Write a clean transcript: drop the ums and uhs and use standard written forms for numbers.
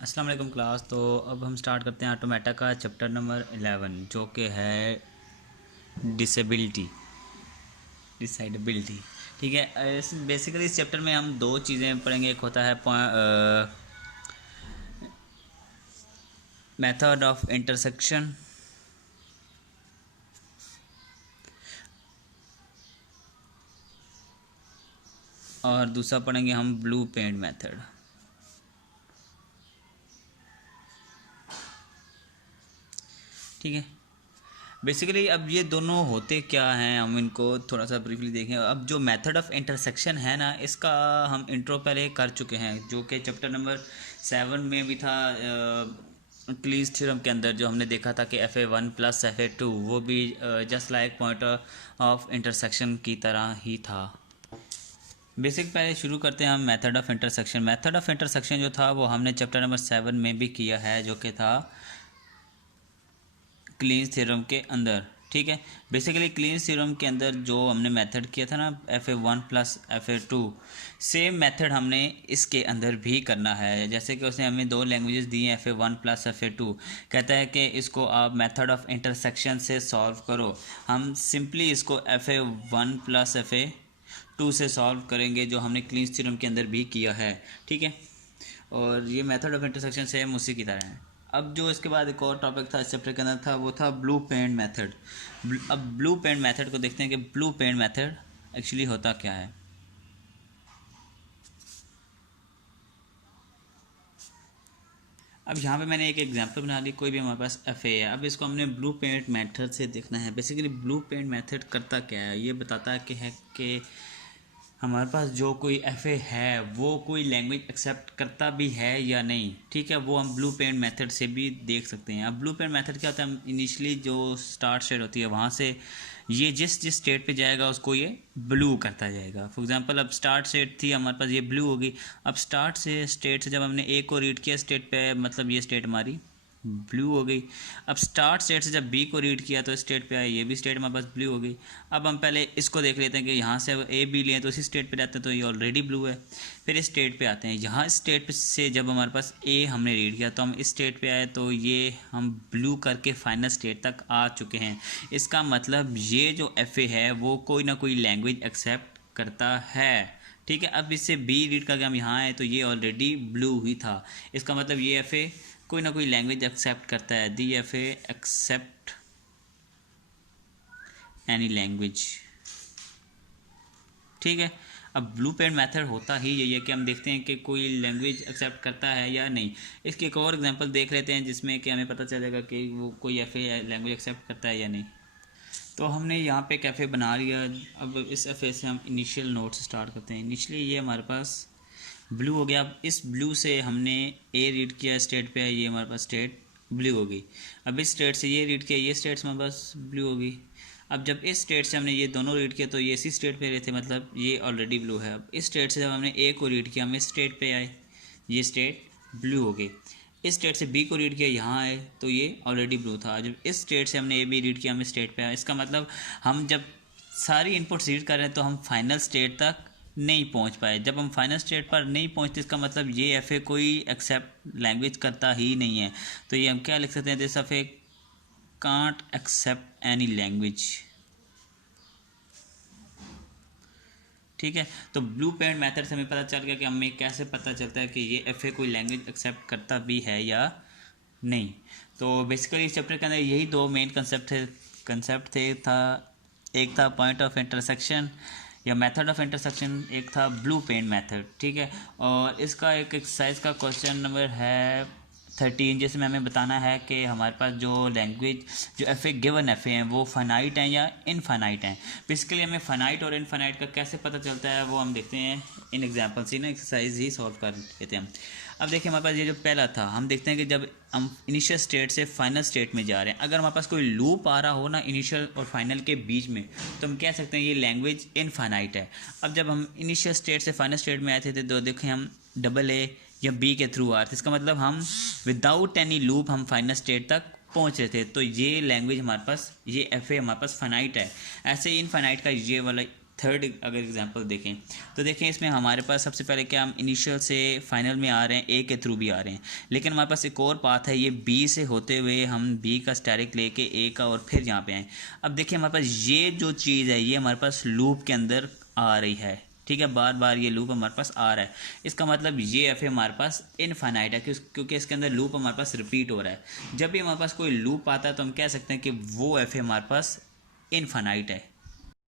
अस्सलाम वालेकुम क्लास। तो अब हम स्टार्ट करते हैं ऑटोमेटा का चैप्टर नंबर 11 जो कि है डिसेबिलिटी डिसाइडेबिलिटी। ठीक है, बेसिकली इस चैप्टर में हम दो चीज़ें पढ़ेंगे। एक होता है मेथड ऑफ इंटरसेक्शन और दूसरा पढ़ेंगे हम ब्लू पेंट मेथड। ठीक है, बेसिकली अब ये दोनों होते क्या हैं हम इनको थोड़ा सा ब्रीफली देखें। अब जो मेथड ऑफ इंटरसेक्शन है ना, इसका हम इंट्रो पहले कर चुके हैं जो कि चैप्टर नंबर 7 में भी था। क्लीज थ्योरम के अंदर जो हमने देखा था कि FA1 प्लस FA2 वो भी just like point of intersection की तरह ही था। बेसिक पहले शुरू करते हैं हम method of intersection. Method of intersection जो था वो हमने चैप्टर नंबर 7 में भी किया है जो कि था क्लींस थ्योरम के अंदर। ठीक है, बेसिकली क्लींस थ्योरम के अंदर जो हमने मेथड किया था ना FA1 plus FA2, same method हमने इसके अंदर भी करना है। जैसे कि उसने हमें दो लैंग्वेजेस दी हैं FA1 प्लस FA2, कहता है कि इसको आप मेथड ऑफ इंटरसेक्शन से सॉल्व करो। हम सिंपली इसको FA1 प्लस FA2 से सॉल्व करेंगे जो हमने क्लींस थ्योरम के अंदर भी किया है। ठीक है, और ये मेथड ऑफ इंटरसेक्शन सेम उसी की तरह है। अब जो इसके बाद एक और टॉपिक था इस चैप्टर के अंदर था वो था ब्लू पेंट मेथड। अब ब्लू पेंट मेथड को देखते हैं कि ब्लू पेंट मेथड एक्चुअली होता क्या है। अब यहाँ पे मैंने एक एग्जांपल बना ली। कोई भी हमारे पास FA है, अब इसको हमने ब्लू पेंट मेथड से देखना है। बेसिकली ब्लू पेंट मेथड करता क्या है, ये बताता है कि हमारे पास जो कोई FA है वो कोई लैंग्वेज एक्सेप्ट करता भी है या नहीं। ठीक है, वो हम ब्लू पेंट मेथड से भी देख सकते हैं। अब ब्लू पेंट मेथड क्या होता है, इनिशियली जो स्टार्ट स्टेट होती है वहाँ से ये जिस जिस स्टेट पे जाएगा उसको ये ब्लू करता जाएगा। फॉर एग्जांपल अब स्टार्ट स्टेट थी हमारे पास, ये ब्लू होगी। अब स्टेट से जब हमने A को रीड किया स्टेट पे, मतलब ये स्टेट हमारी ब्लू हो गई। अब स्टार्ट स्टेट से जब B को रीड किया तो स्टेट पे आया, ये भी स्टेट हमारे पास ब्लू हो गई। अब हम पहले इसको देख लेते हैं कि यहाँ से A B लिए तो इसी स्टेट पे रहते हैं तो ये ऑलरेडी ब्लू है। फिर इस स्टेट पे आते हैं, यहाँ स्टेट से जब हमारे पास A हमने रीड किया तो हम इस स्टेट पे आए तो ये हम ब्लू करके फाइनल स्टेट तक आ चुके हैं। इसका मतलब ये जो FA है वो कोई ना कोई लैंग्वेज एक्सेप्ट करता है। ठीक है, अब इससे B रीड करके हम यहाँ आए तो ये ऑलरेडी ब्लू ही था। इसका मतलब ये FA कोई ना कोई लैंग्वेज एक्सेप्ट करता है। दी FA एक्सेप्ट एनी लैंग्वेज। ठीक है, अब ब्लू पेंट मेथड होता ही यही है कि हम देखते हैं कि कोई लैंग्वेज एक्सेप्ट करता है या नहीं। इसकी एक और एग्जांपल देख लेते हैं जिसमें कि हमें पता चलेगा कि वो कोई FA लैंग्वेज एक्सेप्ट करता है या नहीं। तो हमने यहाँ पे कैफ़े बना लिया। अब इस FA से हम इनिशियल नोट से स्टार्ट करते हैं। इनिशियली ये हमारे पास ब्लू हो गया। अब इस ब्लू से हमने A रीड किया स्टेट पे, ये हमारे पास स्टेट ब्लू हो गई। अब इस स्टेट से ये रीड किया, ये स्टेट हमारे पास ब्लू हो गई। अब जब इस स्टेट से हमने ये दोनों रीड किया तो ये इसी स्टेट पे रहे थे, मतलब ये ऑलरेडी ब्लू है। अब इस स्टेट से जब हमने A को रीड किया हम इस स्टेट पे आए, ये स्टेट ब्लू हो गई। इस स्टेट से B को रीड किया यहाँ आए तो ये ऑलरेडी ब्लू था। जब इस स्टेट से हमने A B रीड किया हम इस स्टेट पे आए। इसका मतलब हम जब सारी इनपुट्स रीड कर रहे हैं तो हम फाइनल स्टेट तक नहीं पहुंच पाए। जब हम फाइनल स्टेट पर नहीं पहुंचते इसका मतलब ये FA कोई एक्सेप्ट लैंग्वेज करता ही नहीं है। तो ये हम क्या लिख सकते हैं, this FA can't accept any language. ठीक है, तो ब्लू पेंट मेथड से हमें पता चल गया कि हमें कैसे पता चलता है कि ये FA कोई लैंग्वेज एक्सेप्ट करता भी है या नहीं। तो बेसिकली इस चैप्टर के अंदर यही दो मेन कंसेप्ट थे था एक था पॉइंट ऑफ इंटरसेक्शन या मेथड ऑफ इंटरसेक्शन, एक था ब्लू पेंट मेथड। ठीक है, और इसका एक एक्सरसाइज का क्वेश्चन नंबर है 13 जिसमें हमें बताना है कि हमारे पास जो लैंग्वेज जो FA गिवन FA हैं वो फाइनाइट हैं या इनफाइनाइट हैं। बेसिकली हमें फाइनाइट और इनफाइनाइट का कैसे पता चलता है वो हम देखते हैं इन एग्जांपल से ना, एक्सरसाइज ही सॉल्व कर लेते हैं हम। अब देखिए हमारे पास ये जो पहला था, हम देखते हैं कि जब हम इनिशियल स्टेट से फाइनल स्टेट में जा रहे हैं, अगर हमारे पास कोई लूप आ रहा हो ना इनिशियल और फाइनल के बीच में, तो हम कह सकते हैं ये लैंग्वेज इनफाइनाइट है। अब जब हम इनिशियल स्टेट से फाइनल स्टेट में आए थे तो देखें हम AA या B के थ्रू आ रहे थे। इसका मतलब हम विदाउट एनी लूप हम फाइनल स्टेट तक पहुंच रहे थे। तो ये लैंग्वेज हमारे पास, ये FA हमारे पास फाइनाइट है। ऐसे ही इनफाइनाइट का ये वाला थर्ड अगर एग्जांपल देखें तो देखें इसमें हमारे पास सबसे पहले क्या हम इनिशियल से फाइनल में आ रहे हैं, ए के थ्रू भी आ रहे हैं, लेकिन हमारे पास एक और पाथ है, ये बी से होते हुए हम बी का स्टैटिक लेके ए का और फिर यहाँ पे आए। अब देखिए हमारे पास ये जो चीज़ है ये हमारे पास लूप के अंदर आ रही है, ठीक है, बार बार ये लूप हमारे पास आ रहा है। इसका मतलब ये एफ हमारे पास इनफाइनाइट है क्योंकि इसके अंदर लूप हमारे पास रिपीट हो रहा है। जब भी हमारे पास कोई लूप आता है तो हम कह सकते हैं कि वो एफ हमारे पास इनफाइनाइट है,